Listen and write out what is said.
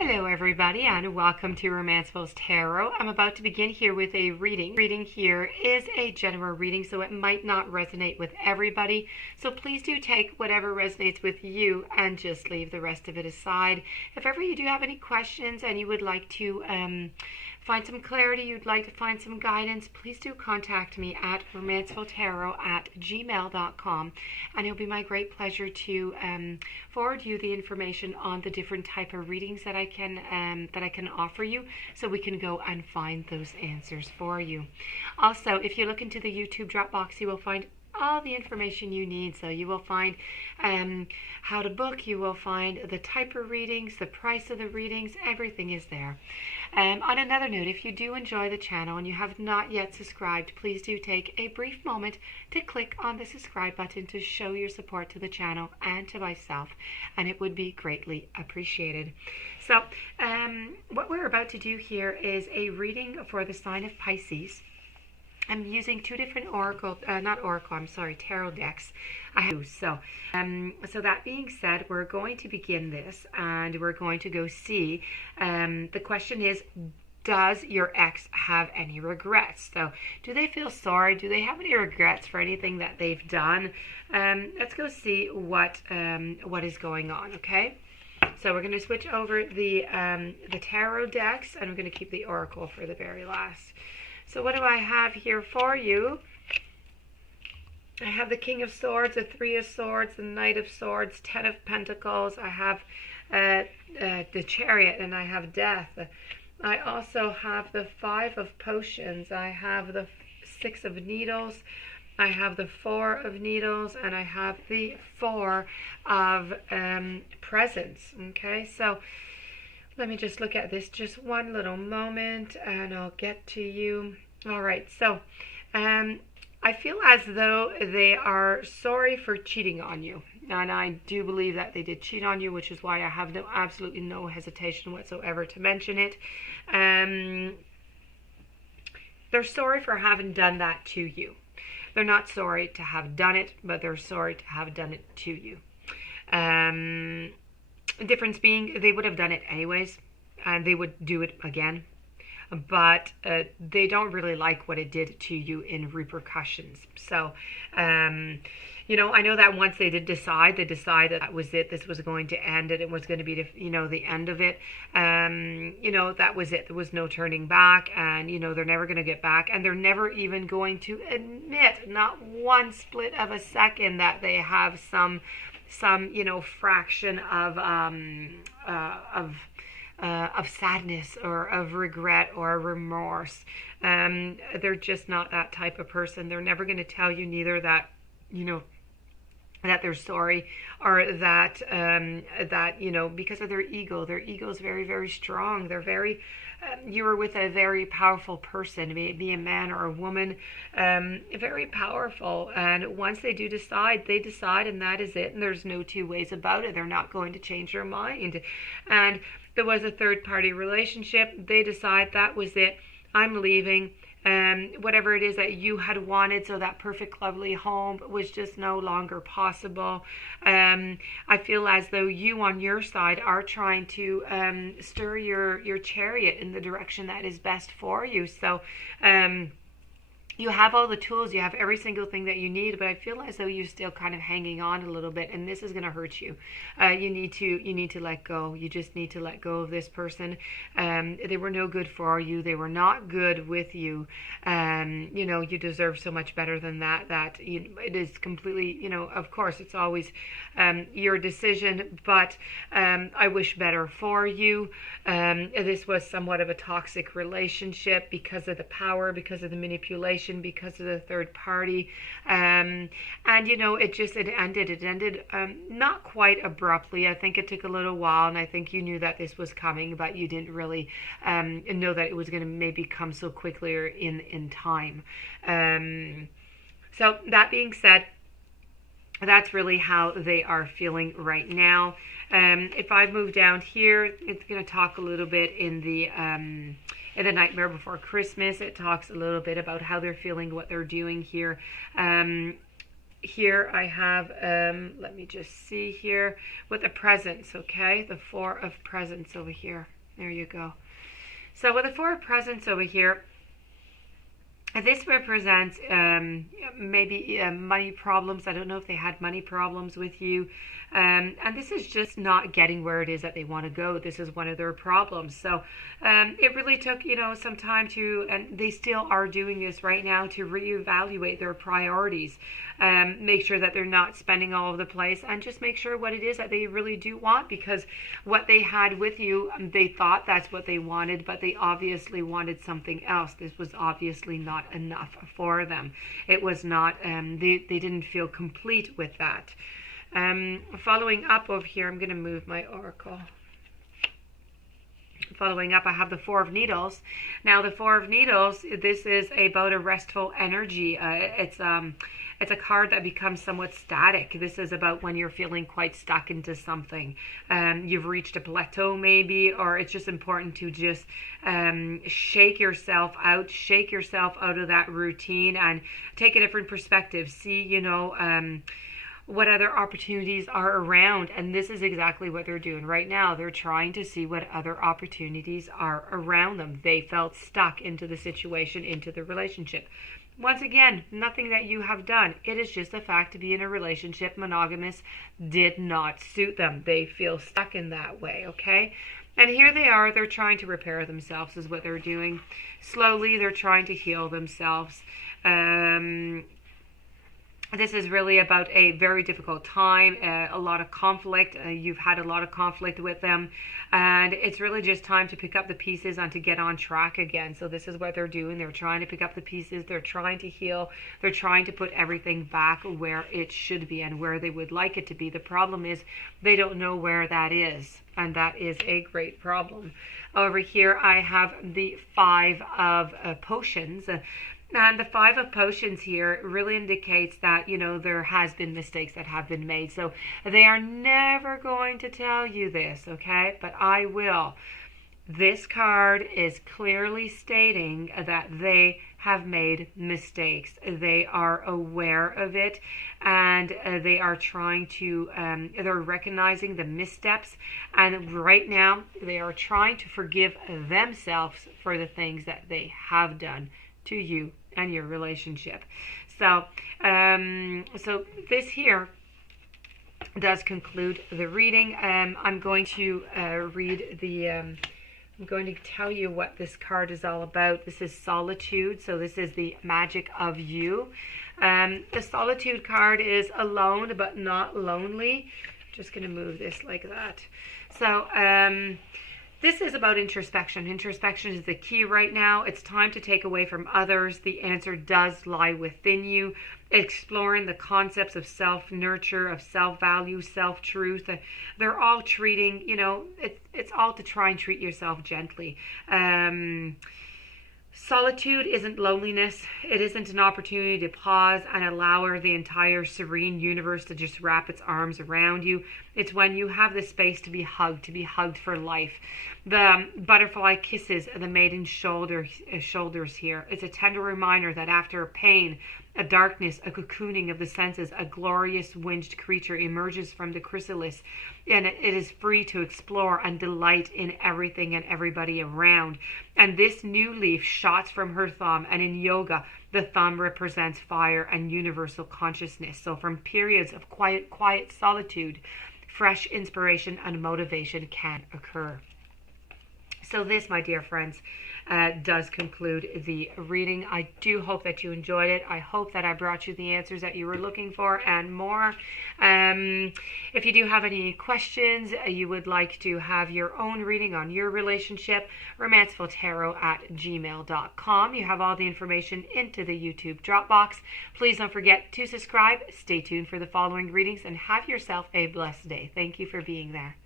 Hello everybody and welcome to Romancefull's Tarot. I'm about to begin here with a reading. Reading here is a general reading, so it might not resonate with everybody. So please do take whatever resonates with you and just leave the rest of it aside. If ever you do have any questions and you would like to find some clarity, you'd like to find some guidance, please do contact me at romancefulltarot@gmail.com, and it'll be my great pleasure to forward you the information on the different type of readings that I can offer you, so we can go and find those answers for you. Also, if you look into the YouTube drop box, you will find all the information you need. So you will find how to book, you will find the type of readings, the price of the readings, everything is there. On another note, if you do enjoy the channel and you have not yet subscribed, please do take a brief moment to click on the subscribe button to show your support to the channel and to myself, and it would be greatly appreciated. So what we're about to do here is a reading for the sign of Pisces. I'm using two different tarot decks. So that being said, we're going to begin this and we're going to go see. The question is, does your ex have any regrets? So do they feel sorry? Do they have any regrets for anything that they've done? Let's go see what is going on, okay? So we're going to switch over the tarot decks, and I'm going to keep the oracle for the very last. So what do I have here for you? I have the King of Swords, the Three of Swords, the Knight of Swords, Ten of Pentacles. I have the Chariot, and I have Death. I also have the Five of Potions. I have the Six of Needles. I have the Four of Needles, and I have the Four of Presents. Okay, so let me just look at this just one little moment and I'll get to you. All right, so I feel as though they are sorry for cheating on you. And I do believe that they did cheat on you, which is why I have absolutely no hesitation whatsoever to mention it. They're sorry for having done that to you. They're not sorry to have done it, but they're sorry to have done it to you. The difference being, they would have done it anyways, and they would do it again, but they don't really like what it did to you in repercussions. So, you know, I know that once they decide that was it, this was going to end, and it was going to be, the end of it. That was it. There was no turning back, and, they're never going to get back, and they're never even going to admit, not one split of a second, that they have some fraction of sadness or of regret or remorse. They're just not that type of person. They're never going to tell you neither that that they're sorry, or that because of their ego. Their ego is very, very strong. They're very you are with a very powerful person, may it be a man or a woman, very powerful. And once they do decide, they decide, and that is it. And there's no two ways about it. They're not going to change their mind. And there was a third-party relationship. They decide that was it. I'm leaving. Whatever it is that you had wanted, so that perfect, lovely home was just no longer possible. I feel as though you on your side are trying to stir your chariot in the direction that is best for you. So you have all the tools, you have every single thing that you need, but I feel as though you're still kind of hanging on a little bit, and this is going to hurt you. You need to let go. You just need to let go of this person. They were no good for you. They were not good with you. You deserve so much better than that. It is completely, of course, it's always your decision, but I wish better for you. This was somewhat of a toxic relationship because of the power, because of the manipulation, because of the third party, and it ended not quite abruptly. I think it took a little while, and I think you knew that this was coming, but you didn't really know that it was going to maybe come so quickly or in time. So that being said, that's really how they are feeling right now. If I move down here, it's going to talk a little bit in the Nightmare Before Christmas. It talks a little bit about how they're feeling, what they're doing here. here I have, let me just see here, with the presents, okay? The Four of Presents over here. There you go. So with the Four of Presents over here, this represents maybe money problems. I don't know if they had money problems with you. And this is just not getting where it is that they want to go. This is one of their problems. So it really took, some time to, and they still are doing this right now, to reevaluate their priorities. Make sure that they're not spending all over the place, and just make sure what it is that they really do want, because what they had with you, they thought that's what they wanted, but they obviously wanted something else. This was obviously not enough for them. It was not, they didn't feel complete with that. Following up over here, I'm going to move my oracle. Following up, I have the Four of Needles. Now, the Four of Needles, this is about a restful energy. It's a card that becomes somewhat static. This is about when you're feeling quite stuck into something. You've reached a plateau maybe, or it's just important to just shake yourself out of that routine and take a different perspective. See, what other opportunities are around. And this is exactly what they're doing right now. They're trying to see what other opportunities are around them. They felt stuck into the situation, into the relationship. Once again, nothing that you have done. It is just a fact to be in a relationship. Monogamous did not suit them. They feel stuck in that way, okay? And here they are. They're trying to repair themselves is what they're doing. Slowly, they're trying to heal themselves. This is really about a very difficult time, a lot of conflict. You've had a lot of conflict with them, and it's really just time to pick up the pieces and to get on track again. So this is what they're doing. They're trying to pick up the pieces. They're trying to heal. They're trying to put everything back where it should be and where they would like it to be. The problem is they don't know where that is, and that is a great problem. Over here, I have the Five of Potions. And the Five of Potions here really indicates that, there has been mistakes that have been made. So they are never going to tell you this, okay? But I will. This card is clearly stating that they have made mistakes. They are aware of it, and they are trying to, they're recognizing the missteps. And right now, they are trying to forgive themselves for the things that they have done to you and your relationship. So so this here does conclude the reading. I'm going to read the I'm going to tell you what this card is all about. This is Solitude. So this is the magic of you. The Solitude card is alone but not lonely. I'm just going to move this like that. So this is about introspection. Introspection is the key right now. It's time to take away from others. The answer does lie within you. Exploring the concepts of self-nurture, of self-value, self-truth. They're all treating, it's all to try and treat yourself gently. Solitude isn't loneliness. It isn't an opportunity to pause and allow the entire serene universe to just wrap its arms around you. It's when you have the space to be hugged for life. The butterfly kisses the maiden's shoulders here. It's a tender reminder that after a pain, a darkness, a cocooning of the senses, a glorious winged creature emerges from the chrysalis, and it is free to explore and delight in everything and everybody around. And this new leaf shots from her thumb, and in yoga, the thumb represents fire and universal consciousness. So from periods of quiet solitude, fresh inspiration and motivation can occur. So this, my dear friends, does conclude the reading. I do hope that you enjoyed it. I hope that I brought you the answers that you were looking for and more. If you do have any questions, you would like to have your own reading on your relationship, romancefulltarot@gmail.com. You have all the information into the YouTube Dropbox. Please don't forget to subscribe. Stay tuned for the following readings and have yourself a blessed day. Thank you for being there.